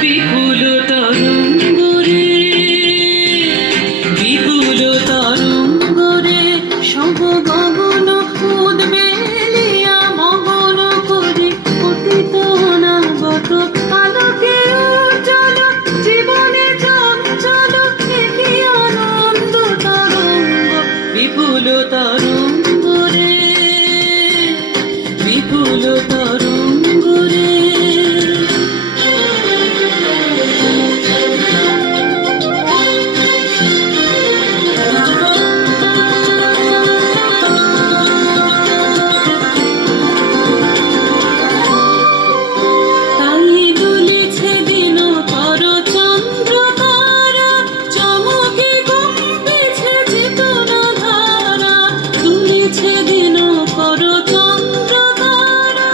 বিপুল তরঙ্গরে, বিপুল তরঙ্গরে সব গগন উদ্বেলিয়া মগন করে পতিত অনাগত আলোকে উজ্জ্বল জীবনে চঞ্চল একি আনন্দ তরঙ্গ। বিপুল তরঙ্গরে, বিপুল তরঙ্গরে। তাই দুলিছে দিন কর চন্দ্র তারা, চমকে কম্পেছে চেতনা ধারা। দুলিছে দিন কর চন্দ্র তারা।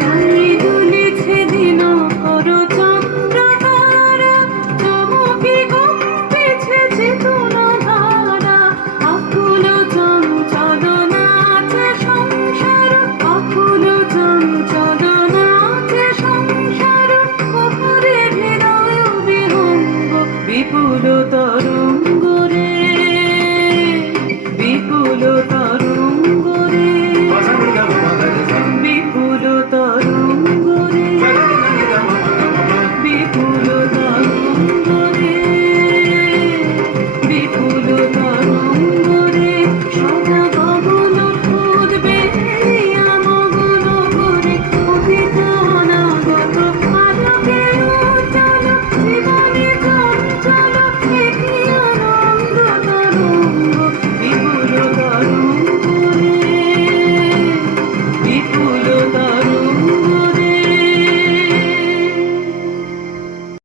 তাই দুলিছে দিন কর চন্দ্র তারা, চমকে কম্পেছে চেতনা ধারা। আকুল চঞ্চল নাচে সংসার, আকুল চঞ্চল নাচে সংসার। প্রহরে হৃদয় বিহঙ্গ। বিপুল তরঙ্গরে, বিপুল